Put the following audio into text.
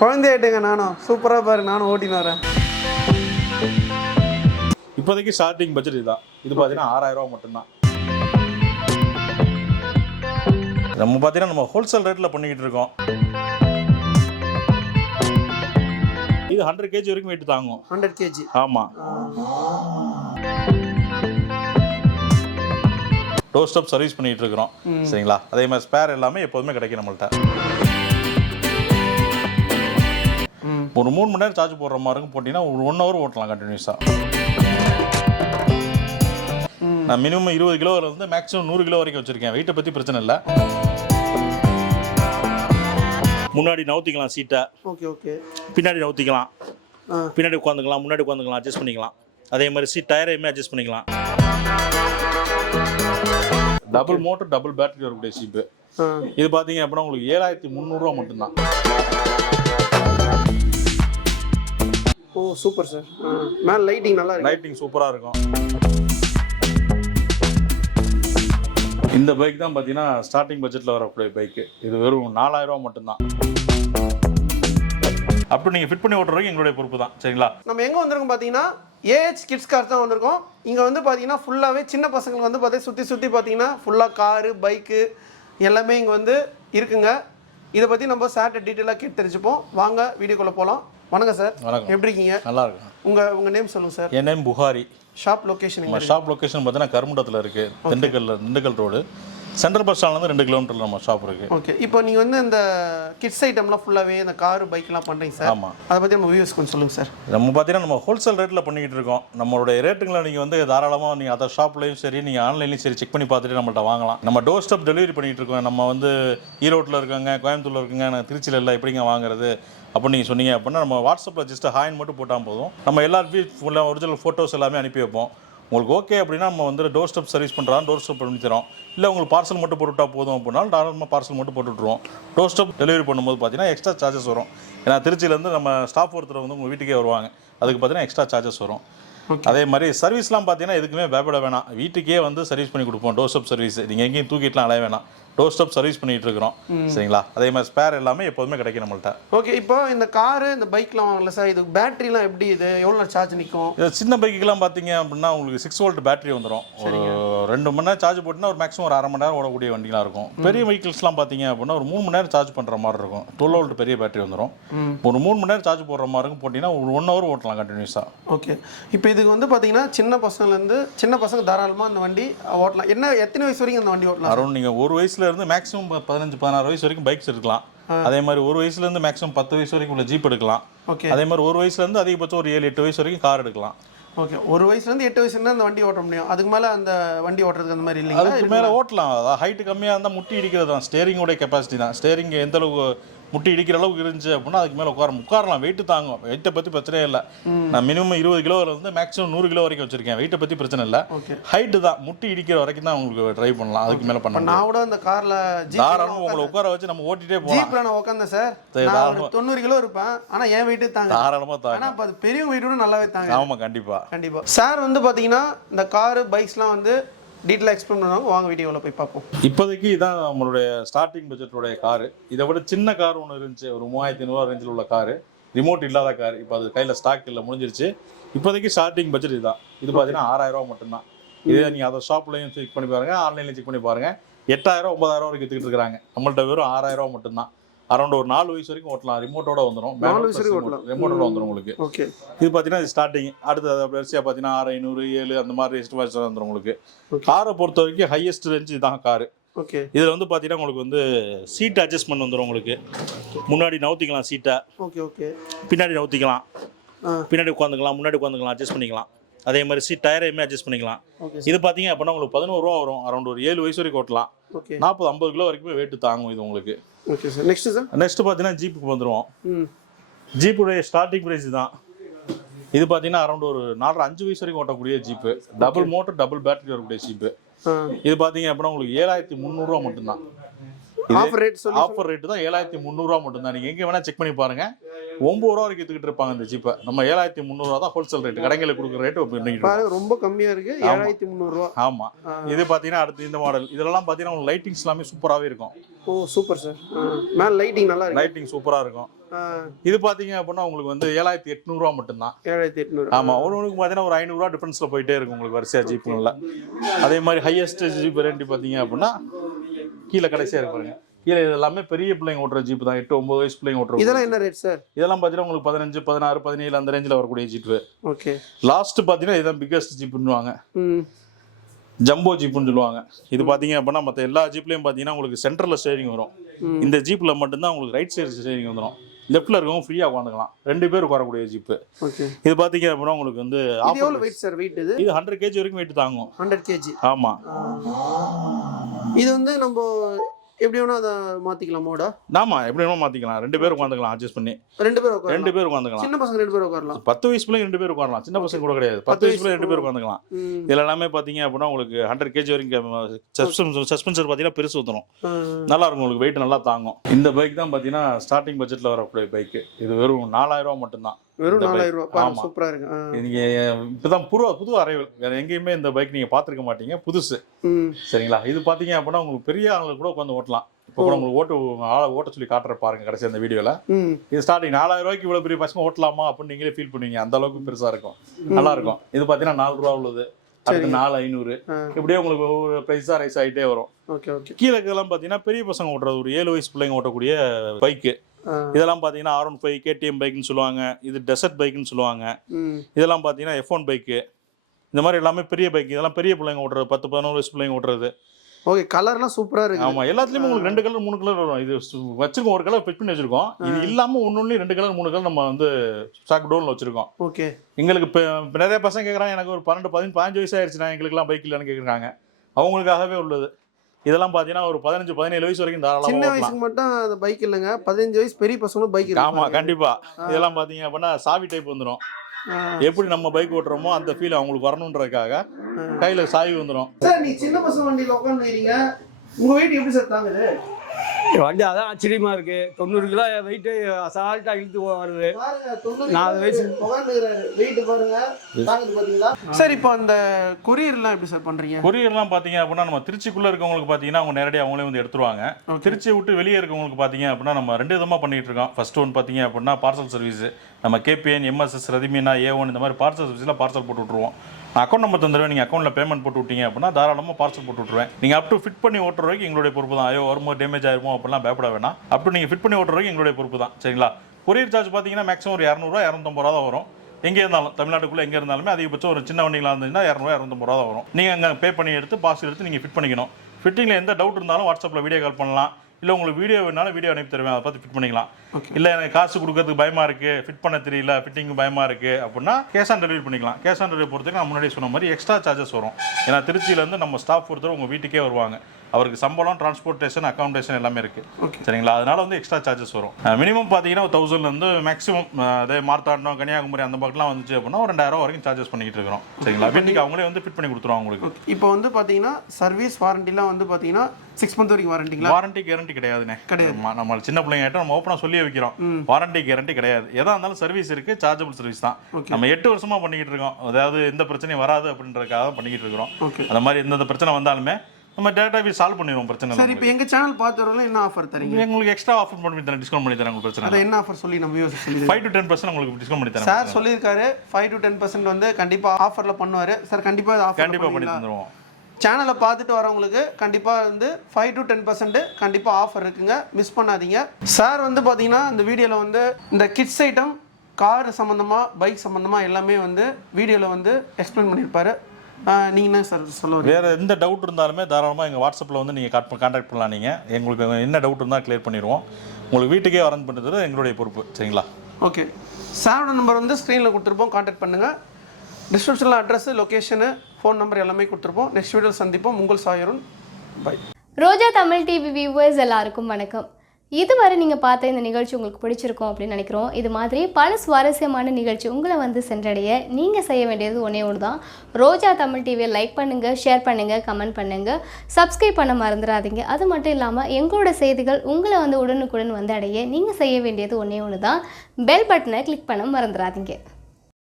குழந்தையாயிட்டுங்க நானும். சூப்பராக பாரு, நானும் ஓட்டின்னு வரேன். இப்போதைக்கு ஸ்டார்டிங் பட்ஜெட் இதுதான். இது பார்த்தீங்கன்னா 6000 ரூபா மட்டும்தான். நம்ம பார்த்தீங்கன்னா நம்ம ஹோல்சேல் ரேட்டில் பண்ணிக்கிட்டு இருக்கோம். இது 100 kg வரைக்கும் வெயிட் தாங்கும். 100 kg. ஆமாம். டோர் ஸ்டெப் சர்வீஸ் பண்ணிட்டு இருக்கிறோம். சரிங்களா? அதே மாதிரி ஸ்பேர் எல்லாமே எப்போதுமே கிடைக்கும் நம்மள்ட்ட. ஒரு 3 மணி நேரம் சார்ஜ் போடுற மாதிரி இருக்கும். போட்டிங்கன்னா ஒரு 1 hour ஓட்டலாம் கண்டினியூஸாக. நான் மினிமம் 20 கிலோவில் இருந்து மேக்ஸிமம் 100 கிலோ வரைக்கும் வச்சுருக்கேன். வெயிட்டை பற்றி பிரச்சனை இல்லை. முன்னாடி நவுத்திக்கலாம் சீட்டை. Okay okay. பின்னாடி நவுத்திக்கலாம். பின்னாடி உட்காந்துக்கலாம், முன்னாடி உட்காந்துக்கலாம், அட்ஜஸ்ட் பண்ணிக்கலாம். அதே மாதிரி சீட் டயரையுமே அட்ஜஸ்ட் பண்ணிக்கலாம். டபுள் மோட்டர் டபுள் பேட்டரி வரக்கூடிய ஜீப்பு. இது பார்த்தீங்க அப்படின்னா உங்களுக்கு 7300 ரூபா மட்டும்தான். ஓ சூப்பர் சார். மேலே லைட்டிங் நல்லா இருக்கு. லைட்டிங் சூப்பராக இருக்கும். இந்த பைக் தான் பார்த்தீங்கன்னா ஸ்டார்டிங் பட்ஜெட்டில் வரக்கூடிய பைக்கு. இது வெறும் 4000 ரூபா மட்டும்தான். அப்படி நீங்கள் ஃபிட் பண்ணி ஓட்டுறதுக்கு எங்களுடைய பொறுப்பு தான். சரிங்களா? நம்ம எங்கே வந்திருக்கோம் பார்த்தீங்கன்னா ஏஹெச் கிட்ஸ் கார் தான் வந்திருக்கோம். இங்கே வந்து பார்த்தீங்கன்னா ஃபுல்லாகவே சின்ன பசங்களுக்கு வந்து பார்த்தீங்கன்னா சுற்றி பார்த்தீங்கன்னா ஃபுல்லாக காரு பைக்கு எல்லாமே இங்கே வந்து இருக்குங்க. இதை பற்றி நம்ம சார்ட்ட டீட்டெயிலாக கேட்டு தெரிஞ்சுப்போம். வாங்க வீடியோக்குள்ளே போகலாம். வணக்கம் சார். வணக்கம். எப்படி இருக்கீங்க? நல்லா இருக்கும். உங்கள் நேம் சொல்லுங்கள் சார். என் நேம் புகாரி. Shop location? நம்ம ஷாப் லொக்கேஷன் பார்த்தீங்கன்னா கருமுண்டத்தில் இருக்குது. திண்டுக்கல் ரோடு. சென்ட்ரல் பஸ் ஸ்டாண்ட்லேருந்து 2 கிலோமீட்டரில் நம்ம ஷாப் இருக்குது. ஓகே. இப்போ நீங்கள் வந்து இந்த கிட்ஸ் ஐட்டம்லாம் ஃபுல்லாகவே இந்த காரு பைக்லாம் பண்ணுறீங்க சார். ஆமாம். அதை பற்றி நம்ம வியூஸ் கொஞ்சம் சொல்லுங்கள் சார். நம்ம பார்த்தீங்கன்னா நம்ம ஹோல்சேல் ரேட்டில் பண்ணிக்கிட்டு இருக்கோம். நம்மளுடைய ரேட்டுங்களை நீங்கள் வந்து தாராளமாக நீங்கள் அதை ஷாப்லேயும் சரி நீங்கள் ஆன்லைன்லையும் சரி செக் பண்ணி பார்த்துட்டு நம்மள்ட்ட வாங்கலாம். நம்ம டோர் ஸ்டெப் டெலிவரி பண்ணிகிட்டு இருக்கோம். நம்ம வந்து ஈரோட்டில் இருக்காங்க, கோயம்புத்தூரில் இருக்குங்க, நான் திருச்சியில் இல்லை, எப்படிங்க வாங்குறது அப்போ நீங்கள் சொன்னீங்க அப்படின்னா நம்ம வாட்ஸ்அப்பில் ஜஸ்ட் ஹாயின் மட்டும் போட்டால் போதும். நம்ம எல்லாருமே ஃபுல்லாக ஒரிஜினல் ஃபோட்டோஸ் எல்லாமே அனுப்பி வைப்போம். உங்களுக்கு ஓகே அப்படின்னா நம்ம வந்து டோர் ஸ்டெப் சர்வீஸ் பண்ணுறோம், டோர் ஸ்டெப் பண்ணி தரோம். இல்லை உங்களுக்கு பார்சல் மட்டும் போட்டுவிட்டால் போதும் அப்படின்னா நார்மலாக பார்சல் மட்டும் போட்டுவிட்ருவோம். டோர் ஸ்டெப் டெலிவரி பண்ணும்போது பார்த்தீங்கன்னா எக்ஸ்ட்ரா சார்ஜஸ் வரும். ஏன்னா திருச்சியிலேருந்து நம்ம ஸ்டாஃப் ஒருத்தர் வந்து உங்கள் வீட்டுக்கே வருவாங்க. அதுக்கு பார்த்தீங்கன்னா எக்ஸ்ட்ரா சார்ஜஸ் வரும். அதே மாதிரி சர்வீஸ்லாம் பார்த்தீங்கன்னா எதுக்குமே பயப்பட வேணாம். வீட்டுக்கே வந்து சர்வீஸ் பண்ணி கொடுப்போம். டோர் ஸ்டெப் சர்வீஸ் நீங்கள் எங்கேயும் தூக்கிட்டுலாம் அலைய வேணாம். டோர் ஸ்டெப் சர்வீஸ் பண்ணிட்டு இருக்கிறோம். சரிங்களா? அதே மாதிரி ஸ்பேர் எல்லாமே எப்போதுமே கிடைக்கும் நம்மள்ட்ட. ஓகே. இப்போ இந்த காரு இந்த பைக்லாம் வாங்கல சார், இது பேட்டரிலாம் எப்படி, இது எவ்வளோ சார்ஜ் நிற்கும்? சின்ன பைக்குலாம் பார்த்தீங்க அப்படின்னா உங்களுக்கு 6 வோல்ட் பேட்டரி வந்துடும். ஒரு 2 மணி நேரம் சார்ஜ் போட்டுனா ஒரு மேக்ஸிமம் ஒரு 1/2 மணி நேரம் ஓடக்கூடிய வண்டிலாம் இருக்கும். பெரிய வெஹிக்கிள்ஸ்லாம் பார்த்தீங்க அப்படின்னா ஒரு 3 மணி நேரம் சார்ஜ் பண்ணுற மாதிரி இருக்கும். 12 வோல்ட் பெரிய பேட்டரி வந்துடும். ஒரு 3 மணி நேரம் சார்ஜ் போடுற மாதிரி இருக்கும். போட்டிங்கன்னா ஒரு 1 hour ஓட்டலாம் கண்டினியூஸாக. ஓகே. இப்போ இதுக்கு வந்து பார்த்தீங்கன்னா சின்ன பசங்க தாராளமாக அந்த வண்டி ஓட்டலாம். எத்தனை வயசு வரைக்கும் அந்த வண்டி ஓட்டலாம்? அரௌண்ட் நீங்கள் 1 வயசுலேருந்து மேக்ஸிமம் 15-16 வயசு வரைக்கும் பைக்ஸ் இருக்கலாம். அதே மாதிரி 1 வயசுலேருந்து மேக்ஸிமம் 10 வயசு வரைக்கும் உள்ள ஜீப் எடுக்கலாம். ஓகே. அதே மாதிரி 1 வயசுலேருந்து அதிகபட்சம் ஒரு 7-8 வயசு வரைக்கும் கார் எடுக்கலாம். ஓகே. 1 வயசுலேருந்து 8 வயசுலேருந்து அந்த வண்டி ஓட்ட முடியும். அதுக்கு மேலே அந்த வண்டி ஓட்டுறதுக்கு அந்த மாதிரி இல்லைங்களா? அதுக்கு மேலே ஓட்டலாம். அதாவது ஹைட்டு கம்மியாக இருந்தால் முட்டி இடிக்கிறது தான். ஸ்டேரிங்கோடைய கெப்பாசிட்டி தான். ஸ்டேரிங் எந்த அளவுக்கு முட்டி இடிக்கிற அளவுக்கு இருந்துச்சு அப்படின்னா அதுக்கு மேலே உட்காரலாம். வெயிட்டு தாங்கும். வெயிட்டை பற்றி பிரச்சனையே இல்லை. நான் மினிமம் 20 கிலோவில் இருந்து மேக்ஸிமம் 100 கிலோ வரைக்கும் வச்சிருக்கேன். வெயிட்டை பற்றி பிரச்சனை இல்லை. ஹைட்டு தான். முட்டி இடிக்கிற வரைக்கும் தான் உங்களுக்கு ட்ரை பண்ணலாம். அதுக்கு மேலே பண்ணலாம். நான் கூட அந்த காரில் தாராளமாக உங்களை உட்கார வச்சு நம்ம ஓட்டிகிட்டே போகலாம். ஜீப்பில் நான் உட்காந்தேன் சார். 90 கிலோ இருப்பேன். ஆனால் என் வெயிட்டு தாங்க தாராளமாக தாங்க. ஆனால் அது பெரிய வெயிட்டோட நல்லாவே தாங்க. ஆமாம், கண்டிப்பாக. சார் வந்து பார்த்தீங்கன்னா இந்த காரு பைக்ஸ்லாம் வந்து டீட்டெயிலாக எக்ஸ்பிளைன் பண்ணுவாங்க. வாங்க வீடியோவில் போய் பார்ப்போம். இப்போதைக்கு இதான் நம்மளுடைய ஸ்டார்டிங் பட்ஜெட்டோடைய காரு. இதை விட சின்ன கார் ஒன்று இருந்துச்சு. ஒரு 3500 ரேஞ்சில் உள்ள காரு, ரிமோட் இல்லாத கார். இப்போ அது கையில் ஸ்டாக் இல்லை, முடிஞ்சிருச்சு. இப்போதைக்கு ஸ்டார்டிங் பட்ஜெட் இதுதான். இது பார்த்தீங்கன்னா 6000 ரூபா மட்டும்தான். இதே நீங்கள் அதை ஷாப்லையும் செக் பண்ணி பாருங்கள், ஆன்லைன்லையும் செக் பண்ணி பாருங்கள். 8000 9000 வரைக்கும் விற்றுக்கிட்டு இருக்காங்க. நம்மள்ட்ட வெறும் 6000 ரூபா மட்டும்தான். அரௌண்ட் ஒரு 4 வயசு வரைக்கும் ஓட்டலாம். ரிமோட்டோட வந்துடும். ரிமோட்டோட வந்துடும் உங்களுக்கு. ஓகே. இது பார்த்தீங்கன்னா இது ஸ்டார்டிங். அடுத்தது வரிசையாக பார்த்தீங்கன்னா 6500 7 அந்த மாதிரி ரேஞ்ச் வந்துடும் உங்களுக்கு. காரை பொறுத்த வரைக்கும் ஹையஸ்ட் ரேஞ்ச் இதுதான் காரு. ஓகே. இதில் வந்து பார்த்தீங்கன்னா உங்களுக்கு வந்து சீட் அட்ஜஸ்ட்மெண்ட் வந்துடும். உங்களுக்கு முன்னாடி நவுத்திக்கலாம் சீட்டை. Okay okay. பின்னாடி நவுத்திக்கலாம், பின்னாடி உட்காந்துக்கலாம், முன்னாடி உட்காந்துக்கலாம், அட்ஜஸ்ட் பண்ணிக்கலாம். அதே மாதிரி சீட் டயரையுமே அட்ஜஸ்ட் பண்ணிக்கலாம். இது பார்த்தீங்க அப்படின்னா உங்களுக்கு 11 ரூபா வரும். அரௌண்ட் ஒரு 7 வயசு வரைக்கும் ஓட்டலாம். 40-50 கிலோ வரைக்கும் வெயிட் தாங்கும் இது உங்களுக்கு. Okay sir. நெக்ஸ்ட் பார்த்தீங்கன்னா ஜீப்புக்கு வந்துடுவோம். ஜீப்புடைய ஸ்டார்டிங் ப்ரைஸ் தான். இது பார்த்தீங்கன்னா அரௌண்ட் ஒரு 4-5 வயசு வரைக்கும் ஓட்டக்கூடிய jeep. Double motor double battery வரக்கூடிய ஜீப்பு. இது பார்த்தீங்க அப்படின்னா உங்களுக்கு 7300 ரூபா மட்டும்தான். ஆஃபர் ரேட்டு தான் 7300 ரூபா மட்டும்தான். நீங்கள் எங்கே வேணால் செக் பண்ணி பாருங்கள். 9 ரூபா வரைக்கும் எடுத்துக்கிட்டு இருப்பாங்க இந்த ஜீப்பை. நம்ம 7300 தான் ஹோல்சேல் ரேட், கடைகளில் கொடுக்குற ரேட்டு பண்ணிக்கிட்டு பாருங்க ரொம்ப கம்மியாக இருக்குது, 7300 ரூபா. ஆமாம். இது பார்த்தீங்கன்னா அடுத்து இந்த மாடல் இதெல்லாம் பார்த்தீங்கன்னா உங்களுக்கு லைட்டிங்ஸ் எல்லாமே சூப்பராகவே இருக்கும். ஓ சூப்பர் சார். மேலே லைட்டிங் நல்லா இருக்கு, லைட்டிங் சூப்பராக இருக்கும். இது பார்த்தீங்க அப்படின்னா உங்களுக்கு வந்து 7800 ரூபா மட்டும்தான். 7800. ஆமாம். ஒன்றுக்கு பார்த்தீங்கன்னா ஒரு 500 ரூபா டிஃபரன்ஸில் போயிட்டே இருக்கும் உங்களுக்கு வரிசையாக ஜீப்புங்களில். அதே மாதிரி ஹையஸ்ட் ஜீப் ரேட்டு பார்த்தீங்க அப்படின்னா கீழே கடைசியாக இருப்பாருங்க. கீழே இது எல்லாமே பெரிய பிள்ளைங்க ஓட்டுற ஜீப் தான், 8-9 வயசு பிள்ளைங்க ஓட்டுற. இதெல்லாம் என்ன ரேட் சார்? இதெல்லாம் பார்த்தீங்கன்னா உங்களுக்கு 15, 16, 17 அந்த ரேஞ்சில் வரக்கூடிய ஜீப்பு. ஓகே. லாஸ்ட் பார்த்தீங்கன்னா இதுதான் பிக்கஸ்ட் ஜீப்புன்னுவாங்க, ஜம்போ ஜீப்புன்னு சொல்லுவாங்க. இது பார்த்தீங்க அப்படின்னா மற்ற எல்லா ஜீப்லேயும் பார்த்தீங்கன்னா உங்களுக்கு சென்டரில் ஸ்டேரிங் வரும். இந்த ஜீப்பில் மட்டும்தான் உங்களுக்கு ரைட் சைடு ஸ்டேரிங் வந்துடும். லெஃப்ட்டில் இருக்கவங்க ஃப்ரீயாக உட்காந்துக்கலாம், 2 பேர் உட்காரக்கூடிய ஜீப்பு. இது பார்த்தீங்க அப்படின்னா உங்களுக்கு வந்து எவ்வளோ வெயிட் சார்? வெயிட் இது 100 kg வரைக்கும் வெயிட் தாங்கும். 100 kg. ஆமாம். இது வந்து நம்ம எப்படி வேணா அதை மாற்றிக்கலாமோட? ஆமாம், எப்படி வேணா மாற்றிக்கலாம். 2 பேர் உட்காந்துக்கலாம் அட்ஜஸ்ட் பண்ணி. 2 பேர் உட்காந்துக்கலாம். சின்ன பசங்க 2 பேர் உட்காரலாம். 10 வயசு பிள்ளைங்க 2 பேர் உட்காரலாம். சின்ன பசங்க கூட கிடையாது, 10 வயசு பிள்ளைங்க 2 பேர் உட்காந்துக்கலாம். இதில் எல்லாமே பார்த்தீங்க அப்படின்னா உங்களுக்கு 100 kg வரைக்கும் சஸ்பென்சர் பார்த்தீங்கன்னா பெருசு ஊற்றணும், நல்லா இருக்கும் உங்களுக்கு, வெயிட் நல்லா தாங்கும். இந்த பைக் தான் பார்த்தீங்கன்னா ஸ்டார்டிங் பட்ஜெட்டில் வரக்கூடிய பைக்கு. இது வெறும் 4000 ரூபா மட்டும்தான். வெறும் 4000 ரூபா. சூப்பரா இருக்கு. நீங்க இப்பதான் புது அரைவல், வேற எங்கேயுமே இந்த பைக் நீங்க பாத்துருக்க மாட்டீங்க, புதுசு. சரிங்களா? இது பாத்தீங்க அப்படின்னா உங்களுக்கு பெரிய ஆளுங்க கூட உட்காந்து ஓட்டலாம். இப்போ கூட உங்களுக்கு ஓட்ட சொல்லி காட்டுற பாருங்க கடைசி அந்த வீடியோல. இது ஸ்டார்டிங் 4000 ரூபாய்க்கு இவ்வளவு பெரிய பசங்க ஓட்டலாமா அப்படின்னு நீங்களே ஃபீல் பண்ணுவீங்க, அந்த அளவுக்கு பெருசா இருக்கும், நல்லா இருக்கும். இது பாத்தீங்கன்னா 4 ரூபா உள்ளது, அடுத்து 4500, இப்படியே உங்களுக்கு ஒவ்வொரு பிரைஸா ரைஸ் ஆகிட்டே வரும். கீழே இதெல்லாம் பாத்தீங்கன்னா பெரிய பசங்க ஓட்டுறது, ஒரு 7 வயசு பிள்ளைங்க ஓட்டக்கூடிய பைக்கு. இதெல்லாம் பார்த்தீங்கன்னா R15 KTM பைக்குன்னு சொல்லுவாங்க, இது டெசர்ட் பைக்குன்னு சொல்லுவாங்க. இதெல்லாம் பார்த்தீங்கன்னா F1 பைக்கு. இந்த மாதிரி எல்லாமே பெரிய பைக், இதெல்லாம் பெரிய பிள்ளைங்க ஓட்டுறது, 10-11 வயசு பிள்ளைங்க ஓட்டுறது. ஓகே. கலர்லாம் சூப்பராக இருக்கு. ஆமாம், எல்லாத்துலேயுமே உங்களுக்கு 2 கலர் 3 கலர் வரும். இது வச்சிருக்கோம், ஒரு கலர் ஃபிட் பண்ணி வச்சிருக்கோம். இது இல்லாமல் ஒன்று 2 கலர் 3 கலர் நம்ம வந்து ஸ்டாக் டோனில் வச்சிருக்கோம். ஓகே. எங்களுக்கு இப்போ நிறைய பசங்க கேட்குறாங்க, எனக்கு ஒரு 12, 15 வயசு ஆயிடுச்சுன்னா எங்களுக்குலாம் பைக் இல்லைன்னு கேட்குறாங்க. அவங்களுக்காகவே உள்ளது. இதெல்லாம் பார்த்தீங்கன்னா ஒரு 15, 17 வயசு வரைக்கும் தாராளமாக. சின்ன வயசுக்கு மட்டும் அந்த பைக் இல்லைங்க, 15 வயசு பெரிய பசங்களும் பைக் இருக்கு. ஆமாம், கண்டிப்பாக. இதெல்லாம் பார்த்தீங்க அப்படின்னா சாவி டைப் வந்துடும். எப்படி நம்ம பைக் ஓட்டுறோமோ அந்த ஃபீல் அவங்களுக்கு வரணுன்றதுக்காக கையில் சாவி வந்துடும். சார் நீ சின்ன பசங்க வண்டியில் உட்காந்துக்கிறீங்க, உங்கள் வெயிட் எப்படி சார் தாங்குது? வண்டி அதான் ஆச்சரியமா இருக்கு. 90 கிலோ வெயிட்டு அசால்ட்டா இழுத்து வருது. 4 வயசு வெயிட் பாருங்க, பாத்தீங்களா? சார் இப்போ அந்த கொரியர்லாம் எப்படி சார் பண்றீங்க? கொரியர்லாம் பாத்தீங்க அப்படின்னா நம்ம திருச்சிக்குள்ள இருக்கவங்களுக்கு பாத்தீங்கன்னா அவங்க நேரடியாக அவங்களே வந்து எடுத்துருவாங்க. திருச்சியை விட்டு வெளியே இருக்கவங்களுக்கு பாத்தீங்க அப்படின்னா நம்ம 2 விதமா பண்ணிட்டு இருக்கோம். ஃபர்ஸ்ட் ஒன் பாத்தீங்க அப்படின்னா பார்சல் சர்வீஸ். நம்ம KPN, MSS, ரதிமீனா, A1 இந்த மாதிரி பார்சல் சர்வீஸ்ல பார்சல் போட்டு விட்டுருவோம். நான் அக்கௌண்ட் நம்பர் தந்துடுவேன், நீங்கள் அக்கௌண்ட்டில் பேமெண்ட் போட்டு விட்டீங்க அப்படின்னா தாராளமாக பார்சல் போட்டு விட்டுருவேன். நீங்கள் அப் டு ஃபிட் பண்ணி ஓட்டுற வரைக்கும் எங்களுடைய பொறுப்பு தான். ஐயோ வரும்போது டேமேஜ் ஆயிருமோ அப்படிலாம் பயப்பட வேணாம். அப் டு நீங்கள் ஃபிட் பண்ணி ஓட்டுற வரைக்கும் எங்களுடைய பொறுப்பு தான். சரிங்களா? கொரியர் சார்ஜ் பார்த்தீங்கன்னா மேக்ஸிமம் ஒரு 200 ரூபா 250 ரூபா தான் வரும். எங்கே இருந்தாலும் தமிழ்நாட்டுக்குள்ளே எங்கே இருந்தாலுமே அதிகபட்சம் ஒரு சின்ன வண்டிகளாக இருந்ததுன்னா 200 ரூபா 250 ரூபா தான் வரும். நீங்கள் அங்கே பே பண்ணி எடுத்து பாஸ் எடுத்து நீங்கள் ஃபிட் பண்ணிக்கணும். ஃபிட்டிங்கில் எந்த டவுட் இருந்தாலும் வாட்ஸ்அப்பில் வீடியோ கால் பண்ணலாம், இல்லை உங்களுக்கு வீடியோ வேணாலும் வீடியோ அனுப்பி தருவேன், அதை பார்த்து ஃபிட் பண்ணிக்கலாம். இல்லை எனக்கு காசு கொடுக்கறதுக்கு பயமாக இருக்குது, ஃபிட் பண்ண தெரியல, ஃபிட்டிங் பயமாக இருக்குது அப்படின்னா கேஷ் ஆன் டெலிவரி பண்ணிக்கலாம். கேஷ் ஆன் டெலிவரி பொறுத்தவரைக்கும் நான் முன்னாடி சொன்ன மாதிரி எக்ஸ்ட்ரா சார்ஜஸ் வரும். ஏன்னா திருச்சியிலேருந்து நம்ம ஸ்டாஃப் ஒருத்தர் உங்கள் வீட்டுக்கே வருவாங்க, அவருக்கு சம்பளம், டிரான்ஸ்போர்ட்டேஷன், அக்காமடேஷன் எல்லாமே இருக்குது. சரிங்களா? அதனால வந்து எக்ஸ்ட்ரா சார்ஜஸ் வரும். மினிமம் பார்த்தீங்கன்னா 1000லேருந்து மேக்ஸிமம் அதே மார்த்தாண்டம், கன்னியாகுமரி அந்த பக்கம்லாம் வந்துச்சு அப்படின்னா ஒரு 2000 வரைக்கும் சார்ஜஸ் பண்ணிக்கிட்டு இருக்கிறோம். சரிங்களா? வீட்டுக்கு அவங்களே வந்து ஃபிட் பண்ணி கொடுத்துருவாங்க உங்களுக்கு. இப்போ வந்து பார்த்தீங்கன்னா சர்வீஸ் வாரண்டிலாம் வந்து பார்த்தீங்கன்னா 6 month வரைக்கும் வாரண்டிங்களா? வாரண்டி கேரண்டி கிடையாதுண்ணே, கிடையாது. நம்ம சின்ன பிள்ளைங்க நம்ம ஓப்பனாக சொல்லி வைக்கிறோம், வாரண்டி கேரண்டி கிடையாது. எதா இருந்தாலும் சர்வீஸ் இருக்கு, சார்ஜபிள் சர்வீஸ் தான். நம்ம 8 வருஷமா பண்ணிக்கிட்டு இருக்கோம். அதாவது எந்த பிரச்சனையும் வராது அப்படின்றதுக்காக தான் பண்ணிக்கிட்டு இருக்கிறோம். அந்த மாதிரி எந்த பிரச்சனை வந்தாலுமே நம்ம டேட்டாவே சால்வ் பண்ணிடுவோம், பிரச்சனை. சார் இப்போ எங்க சேனல் பார்த்துறவங்க என்ன ஆஃபர் தரீங்க? உங்களுக்கு எக்ஸ்ட்ரா ஆஃபர் பண்ணி தரேன், டிஸ்கவுண்ட் பண்ணி தரேன். உங்களுக்கு பிரச்சனை அது என்ன ஆஃபர் சொல்லி நம்ம வியூஸ் சொல்லி 5 to 10% உங்களுக்கு டிஸ்கவுண்ட் பண்ணி தரேன். சார் சொல்லியிருக்காரு 5 to 10% வந்து கண்டிப்பா ஆஃபர்ல பண்ணுவாரு. சார் கண்டிப்பா ஆஃபர் கண்டிப்பா பண்ணி தந்துருவோம். சேனலை பார்த்துட்டு வரவங்களுக்கு கண்டிப்பாக வந்து 5 to 10% கண்டிப்பாக ஆஃபர் இருக்குங்க, மிஸ் பண்ணாதீங்க. சார் வந்து பார்த்தீங்கன்னா இந்த வீடியோவில் வந்து இந்த கிட்ஸ் ஐட்டம், கார் சம்மந்தமாக, பைக் சம்மந்தமாக எல்லாமே வந்து வீடியோவில் வந்து எக்ஸ்பிளைன் பண்ணியிருப்பாரு. நீங்கள் என்ன சார் சொல்லுவாங்க? வேறு எந்த டவுட் இருந்தாலுமே தாராளமாக எங்கள் வாட்ஸ்அப்பில் வந்து நீங்கள் கான்டாக்ட் பண்ணலாம். நீங்கள் எங்களுக்கு என்ன டவுட் இருந்தால் கிளியர் பண்ணிடுவோம். உங்களுக்கு வீட்டுக்கே அரேஞ்ச் பண்ணுறது எங்களுடைய பொறுப்பு. சரிங்களா? ஓகே. சாரோட நம்பர் வந்து ஸ்க்ரீனில் கொடுத்துருப்போம், கான்டாக்ட் பண்ணுங்கள். டிஸ்கிரிப்ஷனில் அட்ரஸ், லொக்கேஷனு, ஃபோன் நம்பர் எல்லாமே கொடுத்துருப்போம். நெக்ஸ்ட் வீடியோவில் சந்திப்போம். உங்கள் சாயருன். Bye. Roja Tamil TV viewers எல்லாருக்கும் வணக்கம். இதுவரை நீங்கள் பார்த்த இந்த நிகழ்ச்சி உங்களுக்கு பிடிச்சிருக்கும் அப்படின்னு நினைக்கிறோம். இது மாதிரி பல சுவாரஸ்யமான நிகழ்ச்சி உங்களை வந்து சென்றடைய நீங்கள் செய்ய வேண்டியது ஒன்றே ஒன்று தான். ரோஜா தமிழ் டிவியை லைக் பண்ணுங்கள், ஷேர் பண்ணுங்கள், கமெண்ட் பண்ணுங்கள், சப்ஸ்கிரைப் பண்ண மறந்துடாதீங்க. அது மட்டும் இல்லாமல் எங்களோட செய்திகள் உங்களை வந்து உடனுக்குடன் வந்து அடைய நீங்கள் செய்ய வேண்டியது ஒன்றே ஒன்று தான். பெல் பட்டனை கிளிக் பண்ண மறந்துடாதீங்க.